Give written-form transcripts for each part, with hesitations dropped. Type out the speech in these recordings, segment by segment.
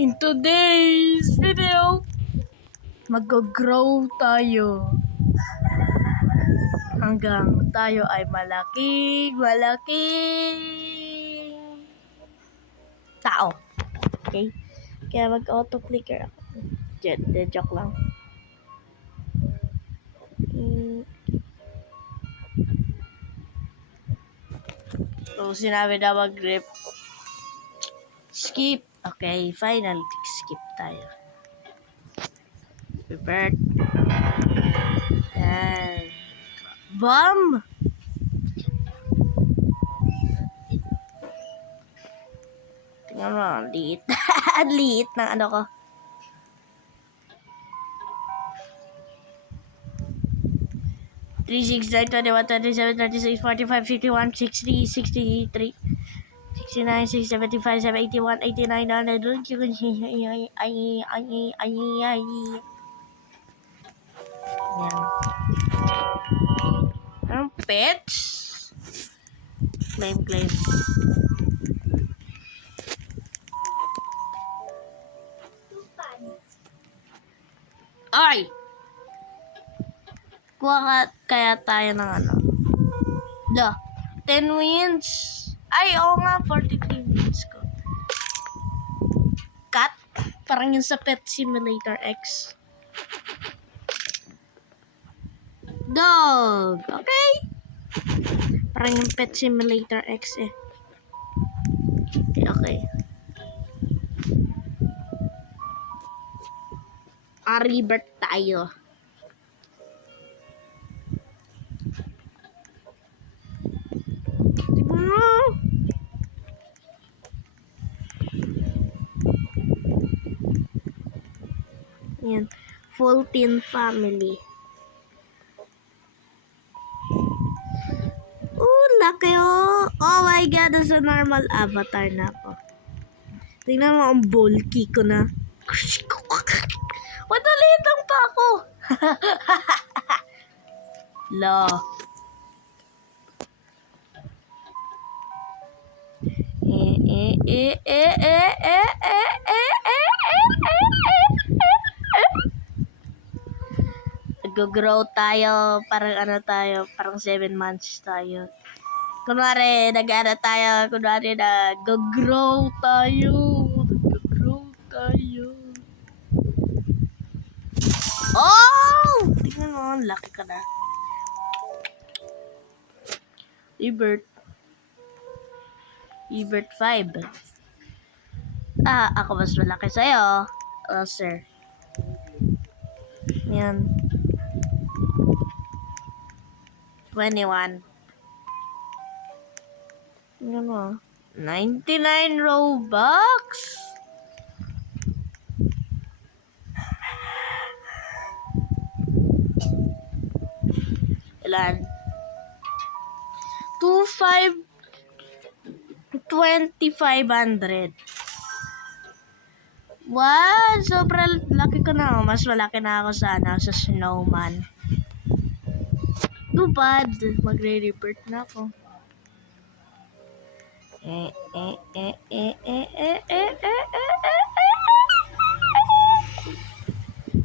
In today's video, mag-grow tayo hanggang tayo ay malaking tao. Okay? Kaya mag-auto-clicker ako. Joke lang. So, sinabi na mag-grip. Skip. Okay, finally, skip tayo. Prepare. Yan. Bomb! Tingnan mo, ang liit. Ang liit ng ano ko. Three, 6, 9, 21, 27, 36, 45, 51, 60, 63, 69, 75, 81, 89, 100, Yan. Anong pets? Claim. Ay! Kuha kaya tayo ng ano? 10 wins. Ay, oo nga, 43 wins ko. Cat? Parang yun sa Pet Simulator X. Dog! Okay? Parang yung Pet Simulator X eh. Okay. Rebirth tayo. Yan. Full teen family. Laki oh. Oh my god, nasa normal avatar na ako. Tingnan mo ang bulky ko na. Madalit lang pa ako. La. Nag-grow tayo, parang ano tayo, parang 7 months tayo. Kunwari, nag-grow tayo. Oh! Tingnan mo, laki ka na. Rebirth 5. Ako mas malaki sa'yo. Oh, sir. Yan. 21. Tingnan mo. 99 Robux? Ilan? 2,500. Wow! Sobrang laki ko na. Mas malaki na ako sa snowman. Too bad. Magre-report na ako.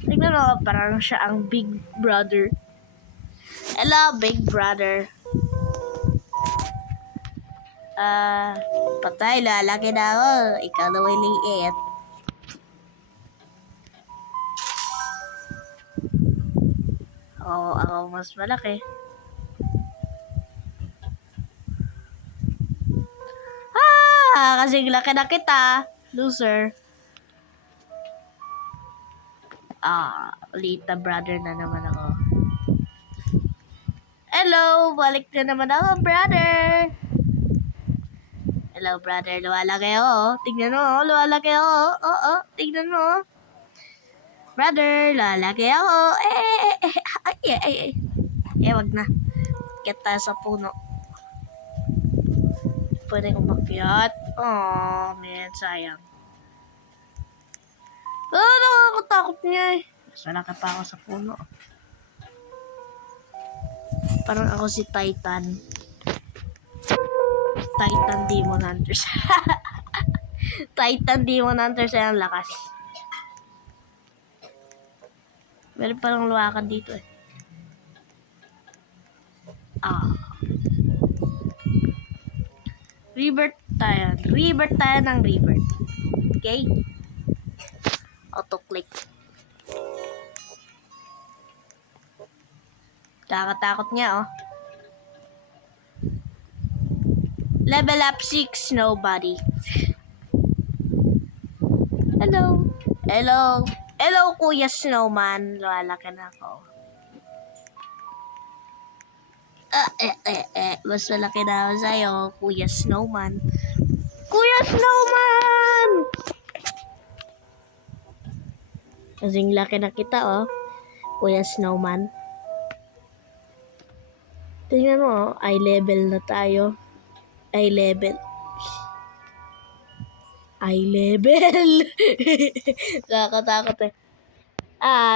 Tignan mo, parang siya ang big brother. Hello, big brother. Patay, lalaki na ako. Ikaw na may liit. Ako mas malaki. Kasi laki na kita. Loser. Lita brother na naman ako. Hello, balik na naman ako, brother. Hello, brother. Luwalaki ako. Tingnan mo, luwalaki ako. Tingnan mo. Brother, luwalaki ako. Wag na. Get tayo sa puno. Pwede kong makyat. Man, sayang. Nakakatakot niya eh. Mas malaki pa ako sa puno. Parang ako si Titan. Titan Demon Hunters. Titan Demon Hunter sa ang lakas. Meron palang luwakan dito eh. Rebirth tayo. Rebirth tayo ng rebirth. Okay? Auto-click. Kakatakot niya, oh. Level up 6, nobody. Hello. Hello. Hello, Kuya Snowman. Lalaki na ako. Mas malaki na ako sa'yo, Kuya Snowman. Kuya Snowman! Kasing laki na kita, oh. Kuya Snowman. Tingnan mo, oh. Eye level na tayo. Eye level. Eye level. Nakakatakot eh.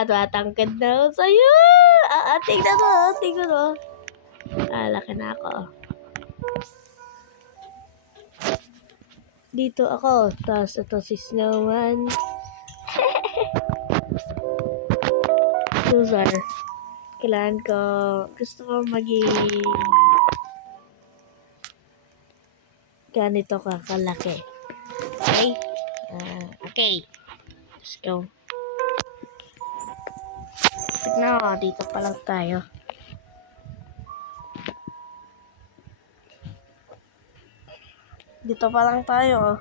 Tumatangkad na ako sa'yo. Tingnan mo, tingnan mo. Laki na ako. Dito ako. Tapos ito si Snowman. Loser. Kailangan ko. Gusto ko maging ganito kalaki. Okay? Okay. Let's go. Tignan mo. Dito pa lang tayo. Dito pa lang tayo.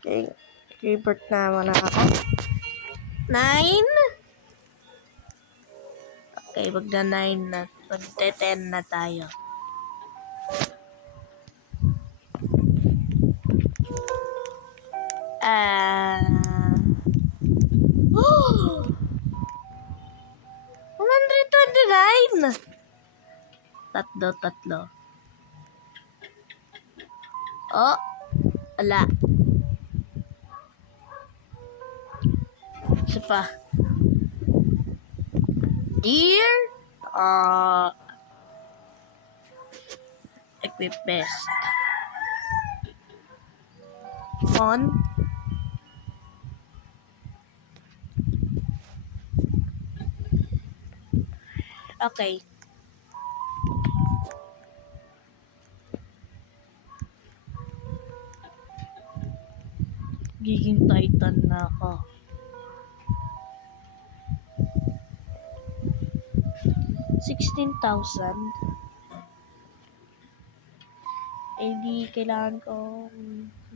Okay. Rebirth naman ako. 9? Okay, magda 9 na. Magda 10 na tayo. Oh! 129! Tatlo. Oh! Ala. Isa pa. Deer? Equip best. On. Okay. Giging Titan na ako. 16,000. Di kailangan ko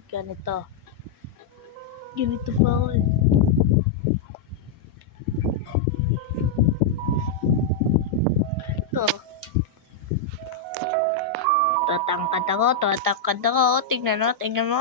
ganito. Ganito pa ako eh. Ito. Tatangkad ako. Tingnan mo. Tingnan mo,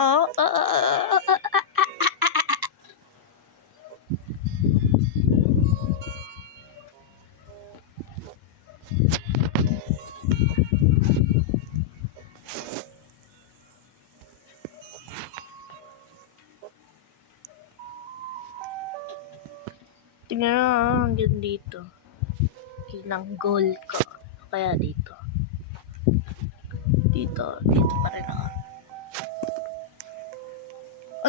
hanggang dito. Ilang goal ko. Kaya dito. Dito pa rin ako.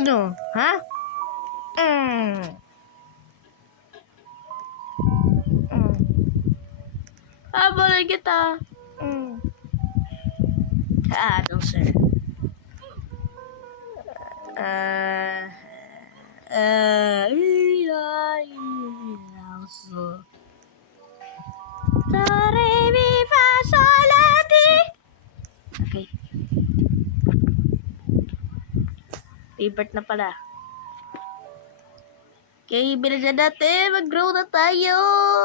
Ano? Ha? Pabalay kita. No sir. Okay. Favorite na pala. Okay, bilhin na natin. Mag-grow na tayo.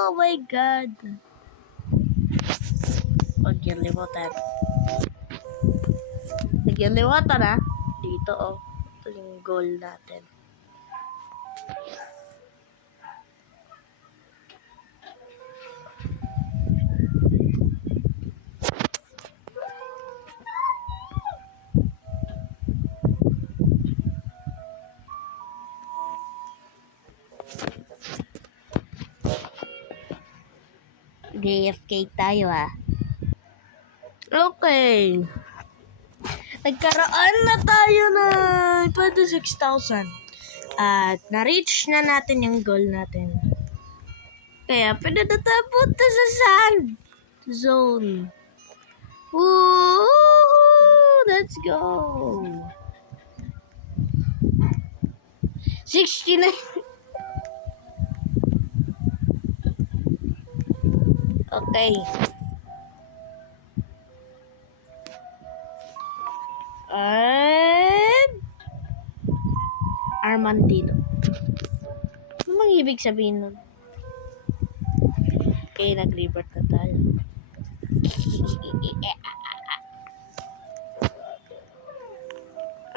Oh my God. Huwag yung limutan. Nagyan limutan ha. Dito oh. Ito yung goal natin. AFK tayo ha. Okay. Nagkaroon na tayo ng 26,000. At na-reach na natin yung goal natin. Kaya pwede na tayo punta sa sand zone. Woo! Let's go! 69. Okay. And Armandino. Ano bang ibig sabihin nun? Okay, nag-revert na tayo.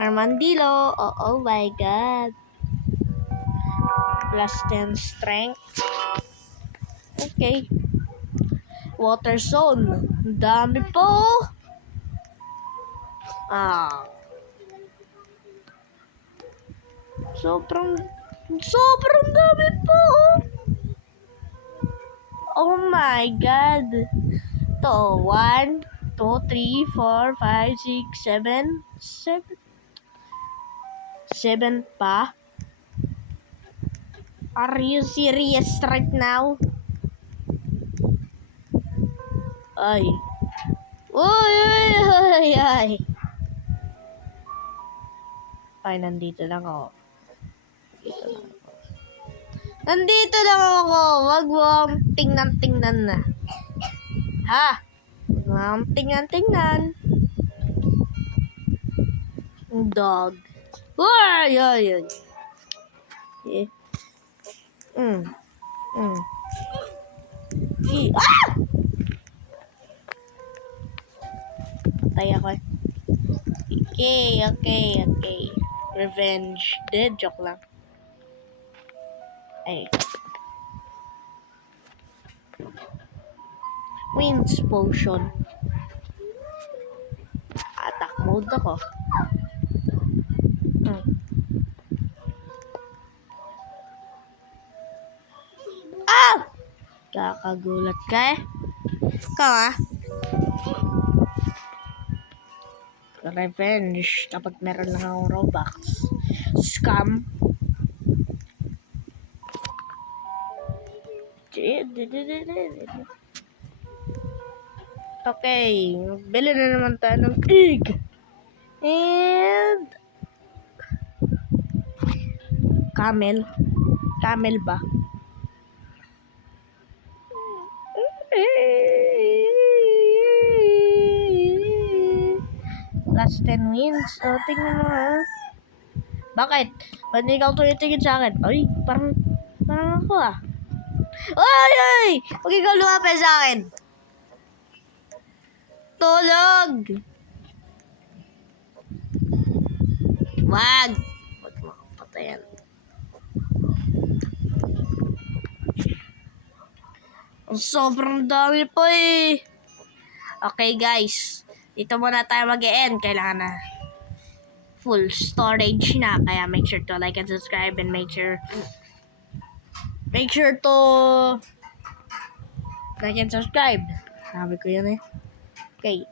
Armandilo. Oh my god. Plus 10 strength. Okay. Water zone. Dami po. Sobrang dami po. Oh my god. To 1, 2, 3, 4, 5, 6, 7 pa. Are you serious right now? Ay. Ay. Ay, nandito lang ako. Nandito lang ako. Wag mo ang tingnan na. Ha? Wag mo ang tingnan. Dog. Ay. Eh. Ah! Patay ako. Okay. Revenge. Joke lang. Ay. Wins potion. Attack mode ako. Ah! Kakagulat ka eh. Ikaw ah. Revenge kapag meron lang akong Robux. Scam. Okay, bili na naman tayo ng pig. And camel ba? Last 10 wins. Oh, tingnan mo ha. Bakit? Ba't ikaw tumitingin sa akin? Ay, parang ako ah. Ay! Huwag ikaw lumapit sa akin. Tulog! Wag mo akong patayan. Sobrang dami po eh. Okay guys, dito muna tayo mag-e-end. Kailangan na full storage na. Kaya make sure to like and subscribe and make sure to like and subscribe. Sabi ko yun eh. Okay.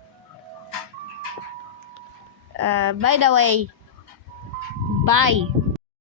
By the way, bye.